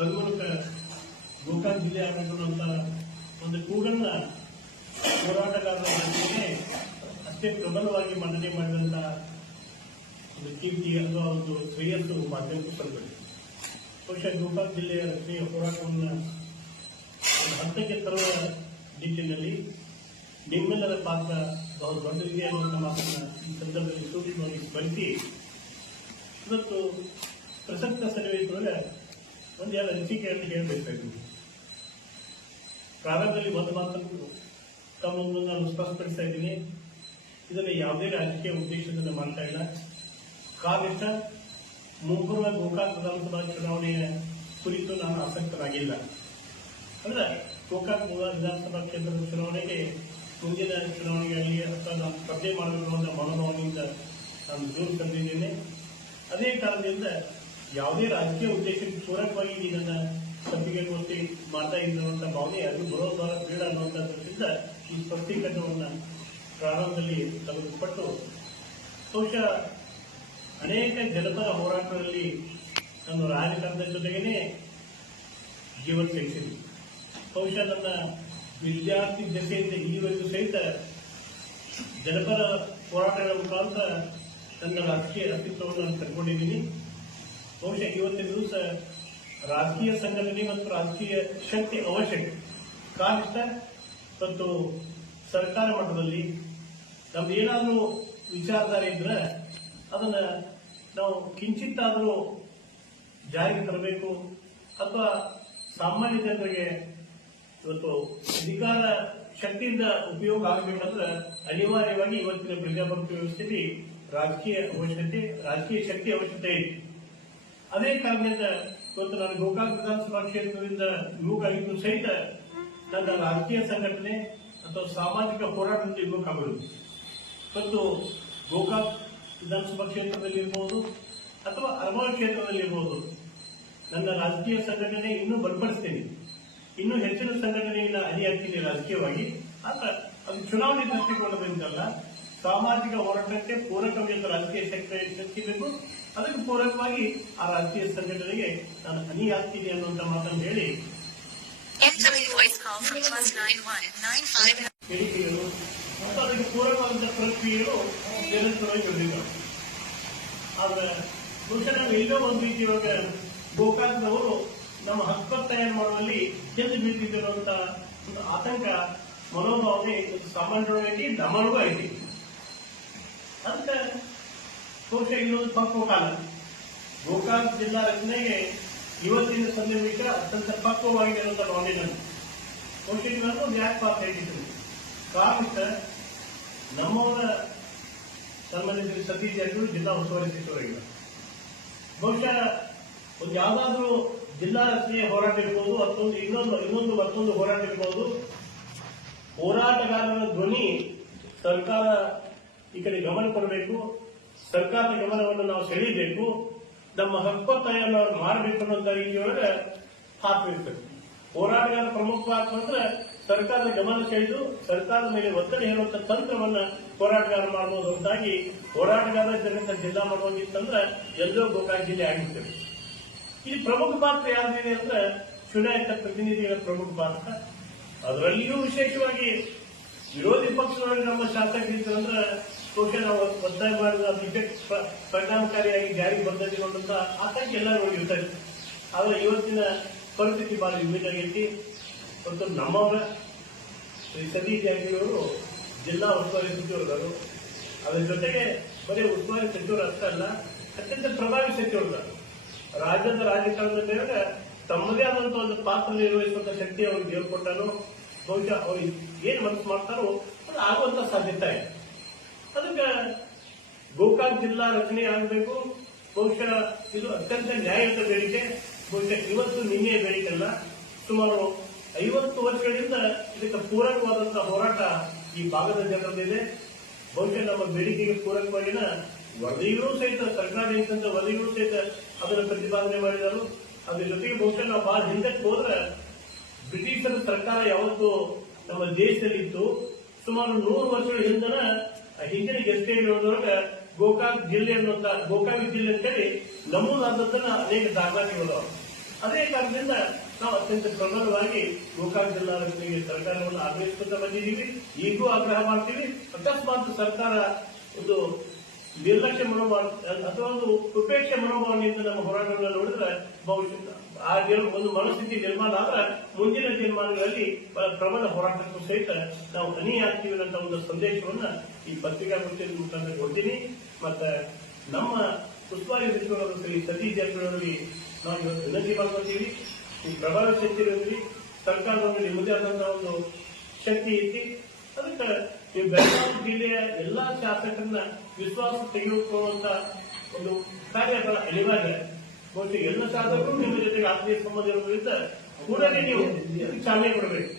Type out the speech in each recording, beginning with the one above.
ಸಂಗಮಕ ಗೋಕಾಕ್ ಜಿಲ್ಲೆ ಒಂದು ಕೂಗನ್ನ ಹೋರಾಟಗಾರರ ಅಷ್ಟೇ ಪ್ರಬಲವಾಗಿ ಮಂಡನೆ ಮಾಡಿದಂತಹ ಒಂದು ಕೀರ್ತಿ ಅಥವಾ ಒಂದು ಶ್ರೇಯಸ್ಸು ಮಾಧ್ಯಮಕ್ಕೆ ಸಲ್ಲಬೇಕು ಬಹುಶಃ ಗೋಕಾಕ್ ಜಿಲ್ಲೆಯ ರಕ್ಷಣೆಯ ಹೋರಾಟವನ್ನು ಹಂತಕ್ಕೆ ತರುವ ನಿಟ್ಟಿನಲ್ಲಿ ನಿಮ್ಮೆಲ್ಲರ ಪಾತ್ರ ಬಹು ದೊಡ್ಡದಿದೆ ಅನ್ನುವಂಥ ಮಾತನ್ನ ಈ ಸಂದರ್ಭದಲ್ಲಿ ಸೂಕ್ಷ್ಮವಾಗಿ ಸ್ಮರಿಸಿ, ಇವತ್ತು ಪ್ರಸಕ್ತ ಸನ್ನಿವೇಶದೊಳಗೆ ಒಂದು ಎರಡು ಅಂತ ಹೇಳಬೇಕಾಗಿ ಪ್ರಾರಂಭದಲ್ಲಿ ಒಂದು ಮಾತನ್ನು ತಮ್ಮ ಒಂದು ನಾನು ಸ್ಪಷ್ಟಪಡಿಸ್ತಾ ಇದ್ದೀನಿ. ಇದನ್ನು ಯಾವುದೇ ರಾಜಕೀಯ ಉದ್ದೇಶದಿಂದ ಮಾಡ್ತಾ ಇಲ್ಲ. ಕಾರಣ ಮುಂಬರುವ ಗೋಕಾಕ್ ವಿಧಾನಸಭಾ ಚುನಾವಣೆಯ ಕುರಿತು ನಾನು ಆಸಕ್ತರಾಗಿಲ್ಲ ಅಂದ್ರೆ ಗೋಕಾಕ್ ವಿಧಾನಸಭಾ ಕ್ಷೇತ್ರದ ಚುನಾವಣೆಗೆ ಮುಂದಿನ ಚುನಾವಣೆಯಲ್ಲಿ ಅಥವಾ ನಾನು ಸ್ಪರ್ಧೆ ಮಾಡಬೇಕು ಅನ್ನೋ ಮನೋಭಾವನೆಯಿಂದ ನಾನು ದೂರ ತಂದಿದ್ದೇನೆ ಅದೇ ಕಾರಣದಿಂದ ಯಾವುದೇ ರಾಜಕೀಯ ಉದ್ದೇಶಕ್ಕೆ ಪೂರಕವಾಗಿ ಇದನ್ನ ಸಭೆಗೆ ಪತ್ರಿಕೆಗೋಷ್ಠಿ ಮಾಡ್ತಾ ಇದ್ದಂತ ಭಾವನೆ ಅದು ಬರೋ ಬೇಡ ಅನ್ನುವಂಥ ದೃಷ್ಟಿಯಿಂದ ಈ ಸ್ಪಷ್ಟೀಕರಣವನ್ನು ಪ್ರಾರಂಭದಲ್ಲಿ ತೆಗೆದುಕೊಟ್ಟು ಬಹುಶಃ ಅನೇಕ ಜನಪರ ಹೋರಾಟಗಳಲ್ಲಿ ನಾನು ರಾಜಕಾರಣದ ಜೊತೆಗೇನೆ ಜೀವನ ತೆಗೆಸಿದೆ ಬಹುಶಃ ನನ್ನ ವಿದ್ಯಾರ್ಥಿ ದಶೆಯಿಂದ ಈವರೆಗೂ ಸಹಿತ ಜನಪದ ಹೋರಾಟಗಳ ಮುಖಾಂತರ ನನ್ನ ರಾಜಕೀಯ ಅಸ್ತಿತ್ವವನ್ನು ನಾನು ಕಂಡುಕೊಂಡಿದ್ದೀನಿ ಬಹುಶಃ ಇವತ್ತಿನ ದಿವಸ ರಾಜಕೀಯ ಸಂಘಟನೆ ಮತ್ತು ರಾಜಕೀಯ ಶಕ್ತಿ ಅವಶ್ಯಕ ಕಾರಣ ಮತ್ತು ಸರ್ಕಾರ ಮಟ್ಟದಲ್ಲಿ ನಮ್ದು ಏನಾದರೂ ವಿಚಾರಧಾರೆ ಇದ್ರೆ ಅದನ್ನ ನಾವು ಕಿಂಚಿತ್ತಾದರೂ ಜಾರಿಗೆ ತರಬೇಕು ಅಥವಾ ಸಾಮಾನ್ಯ ಜನರಿಗೆ ಇವತ್ತು ಅಧಿಕಾರ ಶಕ್ತಿಯಿಂದ ಉಪಯೋಗ ಆಗಬೇಕಂದ್ರೆ ಅನಿವಾರ್ಯವಾಗಿ ಇವತ್ತಿನ ಪ್ರಜಾಪ್ರಭುತ್ವ ವ್ಯವಸ್ಥೆಯಲ್ಲಿ ರಾಜಕೀಯ ಅವಶ್ಯಕತೆ, ರಾಜಕೀಯ ಶಕ್ತಿ ಅವಶ್ಯಕತೆ ಇದೆ ಅದೇ ಕಾರಣದಿಂದ ಇವತ್ತು ನಾನು ಗೋಕಾಕ್ ವಿಧಾನಸಭಾ ಕ್ಷೇತ್ರದಿಂದ ಯುವಕಾಗಿದ್ದು ಸಹಿತ ನನ್ನ ರಾಜಕೀಯ ಸಂಘಟನೆ ಅಥವಾ ಸಾಮಾಜಿಕ ಹೋರಾಟದಿಂದ ಯುವಕಾಗಲು ಮತ್ತು ಗೋಕಾಕ್ ವಿಧಾನಸಭಾ ಕ್ಷೇತ್ರದಲ್ಲಿರ್ಬೋದು ಅಥವಾ ಅರಮನೆ ಕ್ಷೇತ್ರದಲ್ಲಿರ್ಬೋದು ನನ್ನ ರಾಜಕೀಯ ಸಂಘಟನೆ ಇನ್ನೂ ಬಲಪಡಿಸ್ತೇನೆ. ಇನ್ನೂ ಹೆಚ್ಚಿನ ಸಂಘಟನೆಯಿಂದ ಅಡಿ ಹಾಕ್ತೀನಿ ರಾಜಕೀಯವಾಗಿ. ಆದ್ರೆ ಅದು ಚುನಾವಣೆ ದೃಷ್ಟಿಕೋನದಿಂದಲ್ಲ ಸಾಮಾಜಿಕ ಹೋರಾಟಕ್ಕೆ ಪೂರಕವಾದ ರಾಜಕೀಯ ಶಕ್ತಿ ಶಕ್ತಿ ಬೇಕು. ಅದಕ್ಕೆ ಪೂರಕವಾಗಿ ಆ ರಾಜಕೀಯ ಸಂಘಟನೆಗೆ ನಾನು ಹನಿ ಆಗ್ತೀನಿ ಅನ್ನುವಂತ ಮಾತನ್ನು ಹೇಳಿ ಹೇಳಿಕೆಗಳು. ಮತ್ತು ಅದಕ್ಕೆ ಪೂರಕವಾದಂತಹ ಪ್ರಕ್ರಿಯೆಗಳು ನಿರಂತರವಾಗಿ ಬಂದಿದ್ದವು ಆದ್ರೆ ಬಹುಶಃ ನಾವು ಎಲ್ಲೋ ಒಂದು ರೀತಿ ಇವಾಗ ಗೋಕಾಕ್ನವರು ನಮ್ಮ ಹಕ್ಕೊತ್ತಾಯ ಮಾಡುವಲ್ಲಿ ಹಿಂದೆ ಬೀಳ್ತಿದ್ದಿರುವಂತಹ ಒಂದು ಆತಂಕ ಮನೋಭಾವನೆ ಸಾಮಾನ್ಯವಾಗಿ ನಮ್ಮಲ್ಲೂ ಐತಿ. ಅದಕ್ಕೆ ಬಹುಶಃ ಇನ್ನೊಂದು ಪಕ್ವ ಕಾಲ ಗೋಕಾಕ್ ಜಿಲ್ಲಾ ರಚನೆಗೆ ಇವತ್ತಿನ ಸನ್ನಿವೇಶ ಅತ್ಯಂತ ನನಗೆ ಬಹುಶಃ ಇವೆಲ್ಲ ಒಂದು ಯಾಕೆ ಪಾತ್ರ ಹಿಡಿದ್ರು ಕಾರಣ ನಮ್ಮವರ ಸಂಬಂಧಿಸಿದ ಸತೀಶ್ ಜಾರಕಿಹೊಳಿ ಜಿಲ್ಲಾ ಉಸ್ತುವಾರಿ ಸಚಿವರಾಗಿಲ್ಲ ಬಹುಶಃ ಒಂದು ಯಾವುದಾದ್ರೂ ಜಿಲ್ಲಾ ರಚನೆಯ ಹೋರಾಟ ಇರ್ಬೋದು, ಮತ್ತೊಂದು ಇನ್ನೊಂದು ಇನ್ನೊಂದು ಮತ್ತೊಂದು ಹೋರಾಟ ಇರ್ಬೋದು. ಹೋರಾಟಗಾರರ ಧ್ವನಿ ಸರ್ಕಾರ ಈ ಕಡೆ ಗಮನ ಕೊಡಬೇಕು. ಸರ್ಕಾರದ ಗಮನವನ್ನು ನಾವು ಸೆಳೀಬೇಕು ನಮ್ಮ ಹಕ್ಕೊತ್ತಾಯನ್ನು ಅವ್ರು ಮಾಡಬೇಕು ಅನ್ನೋ ರೀತಿಯೊಳಗೆ ಹಾಕಿರ್ತದೆ ಹೋರಾಟಗಾರ ಪ್ರಮುಖ ಪಾತ್ರ ಅಂದ್ರೆ ಸರ್ಕಾರದ ಗಮನ ಸೆಳೆದು ಸರ್ಕಾರದ ಮೇಲೆ ಒತ್ತಡ ಹೇರುವಂತ ತಂತ್ರವನ್ನ ಹೋರಾಟಗಾರ ಮಾಡಬಹುದು ಅಂತಾಗಿ ಹೋರಾಟಗಾರ ಜನರಿಂದ ಜಿಲ್ಲಾ ಮಾಡುವಂಗಿತ್ತಂದ್ರೆ ಎಲ್ಲೋ ಗೋಕಾಕ್ ಜಿಲ್ಲೆ ಆಗಿರ್ತೇವೆ ಇಲ್ಲಿ ಪ್ರಮುಖ ಪಾತ್ರ ಯಾವ್ದಿದೆ ಅಂದ್ರೆ ಚುನಾಯಿತ ಪ್ರತಿನಿಧಿಗಳ ಪ್ರಮುಖ ಪಾತ್ರ. ಅದರಲ್ಲಿಯೂ ವಿಶೇಷವಾಗಿ ವಿರೋಧಿ ಪಕ್ಷದೊಳಗೆ ನಮ್ಮ ಶಾಸಕರಿದ್ರು ಅಂದ್ರೆ ಬಹುಶಃ ನಾವು ಒತ್ತಾಯ ಮಾಡಿದ ಪ- ಪರಿಣಾಮಕಾರಿಯಾಗಿ ಜಾರಿಗೆ ಬಂದಂತ ಆತಂಕ ಎಲ್ಲರೂ ಇರ್ತಾರೆ ಆದರೆ ಇವತ್ತಿನ ಪರಿಸ್ಥಿತಿ ಬಹಳ ವಿಭಿನ್ನ ಆಗೈತಿ. ಮತ್ತು ನಮ್ಮವರ ಸತೀಶ್ ಜಾಗಿಯವರು ಜಿಲ್ಲಾ ಉಸ್ತುವಾರಿ ಸಚಿವರುಗಳು ಅದರ ಜೊತೆಗೆ ಬರೀ ಉಸ್ತುವಾರಿ ಸಚಿವರು ಅಷ್ಟೇ ಅಲ್ಲ, ಅತ್ಯಂತ ಪ್ರಭಾವಿ ಸಚಿವರುಗಳು ರಾಜ್ಯದ ರಾಜಕಾರಣದ ಮೇಲೆ ತಮ್ಮದೇ ಆದಂತ ಒಂದು ಪಾತ್ರ ನಿರ್ವಹಿಸುವಂತ ಶಕ್ತಿ ಅವ್ರಿಗೆ ದೇವ್ರು ಕೊಟ್ಟನು ಬಹುಶಃ ಏನು ಏನ್ ಮನಸ್ಸು ಮಾಡ್ತಾರೋ ಅದು ಆಗುವಂತ ಸಾಧ್ಯತೆ ಇದೆ. ಅದಕ್ಕೆ ಗೋಕಾಕ್ ಜಿಲ್ಲಾ ರಚನೆ ಆಗಬೇಕು. ಬಹುಶಃ ಇದು ಅತ್ಯಂತ ನ್ಯಾಯಯುತ ಬೇಡಿಕೆ. ಬಹುಶಃ ಇವತ್ತು ನಿನ್ನೆ ಬೇಡಿಕೆ ಅಲ್ಲ ಸುಮಾರು ಐವತ್ತು ವರ್ಷಗಳಿಂದ ಇದಕ್ಕೆ ಪೂರಕವಾದಂತಹ ಹೋರಾಟ ಈ ಭಾಗದ ಜನರಲ್ಲಿದೆ. ಬಹುಶಃ ನಮ್ಮ ಬೇಡಿಕೆಗೆ ಪೂರಕವಾಗಿನ ವರದಿಗಳು ಸಹಿತ, ಸರ್ಕಾರ ನೀಡಿದಂತ ವರದಿಗಳು ಸಹಿತ ಅದನ್ನು ಪ್ರತಿಪಾದನೆ ಮಾಡಿದರು. ಅದ್ರ ಜೊತೆಗೆ ಬಹುಶಃ ನಾವು ಬಹಳ ಹಿಂದಕ್ಕೆ ಹೋದ್ರೆ ಬ್ರಿಟಿಷರ ಸರ್ಕಾರ ಯಾವತ್ತು ನಮ್ಮ ದೇಶದಲ್ಲಿ ಇತ್ತು ಸುಮಾರು ನೂರು ವರ್ಷಗಳ ಹಿಂದನ ಹಿಂದಿನ ಗೆಸ್ಟೇಜ್ ಗೋಕಾಕ್ ಜಿಲ್ಲೆ ಅನ್ನುವಂತ ಗೋಕಾಕ್ ಜಿಲ್ಲೆ ಅಂತೇಳಿ ನಮ್ಮದಾದದ್ದನ್ನ ಅನೇಕ ದಾಖಲಾತಿಗಳು ಅದೇ ಕಾರಣದಿಂದ ನಾವು ಅತ್ಯಂತ ಪ್ರಬಲವಾಗಿ ಗೋಕಾಕ್ ಜಿಲ್ಲಾ ಸರ್ಕಾರವನ್ನು ಆಗ್ರಹಿಸುತ್ತಾ ಬಂದಿದ್ದೀವಿ. ಈಗೂ ಆಗ್ರಹ ಮಾಡ್ತೀವಿ. ಅಕಸ್ಮಾತ್ ಸರ್ಕಾರ ಒಂದು ನಿರ್ಲಕ್ಷ್ಯ ಮನೋಭಾವ ಅಥವಾ ಒಂದು ಉಪೇಕ್ಷೆ ಮನೋಭಾವನೆಯಿಂದ ನಮ್ಮ ಹೋರಾಟಗಳನ್ನು ನೋಡಿದ್ರೆ ಬಹುಶಃ ಆ ಒಂದು ಮನಸ್ಥಿತಿ ನಿರ್ಮಾಣ ಆದ್ರೆ ಮುಂದಿನ ದಿನಮಾನಗಳಲ್ಲಿ ಪ್ರಬಲ ಹೋರಾಟಕ್ಕೂ ಸಹಿತ ನಾವು ಹನಿ ಆಗ್ತೀವಿ ಅನ್ನೋ ಒಂದು ಸಂದೇಶವನ್ನ ಈ ಪತ್ರಿಕಾಗೋಷ್ಠಿ ಮುಖಾಂತರ ಕೊಡ್ತೀನಿ. ಮತ್ತೆ ನಮ್ಮ ಉಸ್ತುವಾರಿ ಸತೀಶ್ ಜಾರಕಿಹೊಳಿ ನಾವು ಇವತ್ತು ವಿನಂತಿ ಮಾಡ್ಕೊತೀವಿ ಈ ಪ್ರಬಲ ಶಕ್ತಿ ಇರಲಿ ಸರ್ಕಾರದಲ್ಲಿ ಮುಂದೆ ಆದಂತಹ ಒಂದು ಶಕ್ತಿ ಐತಿ. ಅದಕ್ಕೆ ಈ ಬೆಳಗಾವಿ ಜಿಲ್ಲೆಯ ಎಲ್ಲಾ ಶಾಸಕರನ್ನ ವಿಶ್ವಾಸ ತೆಗೆದುಕೊಳ್ಳುವಂತ ಒಂದು ಕಾರ್ಯ ಅನಿವಾರ್ಯ. ಬಹುಶಃ ಎಲ್ಲ ಶಾಸಕರು ನಿಮ್ಮ ಜೊತೆಗೆ ಆತ್ಮೀಯ ಸಂಬಂಧ ಇರೋದ್ರಿಂದ ಕೂಡಲೇ ನೀವು ಚಾಲನೆ ಕೊಡಬೇಕು.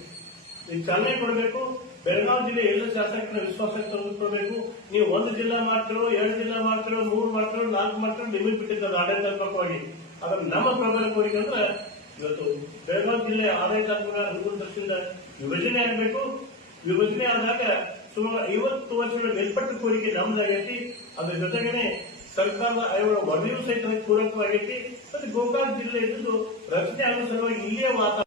ನೀವು ಚಾಲನೆ ಕೊಡಬೇಕು. ಬೆಳಗಾವಿ ಜಿಲ್ಲೆ ಎಲ್ಲ ಶಾಸಕರ ವಿಶ್ವಾಸಕ್ಕೆ ತೆಗೆದುಕೊಳ್ಬೇಕು ನೀವು ಒಂದು ಜಿಲ್ಲಾ ಮಾಡ್ತಿರೋ, ಎರಡು ಜಿಲ್ಲಾ ಮಾಡ್ತಿರೋ, ಮೂರು ಮಾಡ್ತಿರೋ, ನಾಲ್ಕು ಮಾಡ್ತಿರೋ ನಿಮಗೆ ಬಿಟ್ಟಿದ್ದ ಆಡಳಿತಾತ್ಮಕವಾಗಿ. ಆದ್ರೆ ನಮ್ಮ ಪ್ರಬಲ ಕೋರಿಕೆ ಅಂದ್ರೆ ಇವತ್ತು ಬೆಳಗಾವಿ ಜಿಲ್ಲೆ ಆಡಳಿತಾತ್ಮಕ ಅನುಕೂಲ ದೃಷ್ಟಿಯಿಂದ ವಿಭಜನೆ ಆಗಬೇಕು. ವಿಭಜನೆ ಆದಾಗ ಸುಮಾರು ಐವತ್ತು ವರ್ಷಗಳ ಮೇಲ್ಪಟ್ಟ ಕೋರಿಕೆ ನಮ್ದಾಗೈತಿ. ಅದ್ರ ಜೊತೆಗೇನೆ ಸರ್ಕಾರದ ವರದಿಯೂ ಸಹಿತ ಪೂರಕವಾಗೈತಿ ಮತ್ತು ಗೋಕಾಕ್ ಜಿಲ್ಲೆ ರಚನೆ ಆಗುವ ಸಲುವಾಗಿ ಇಲ್ಲಿಯ ವಾತಾವರಣ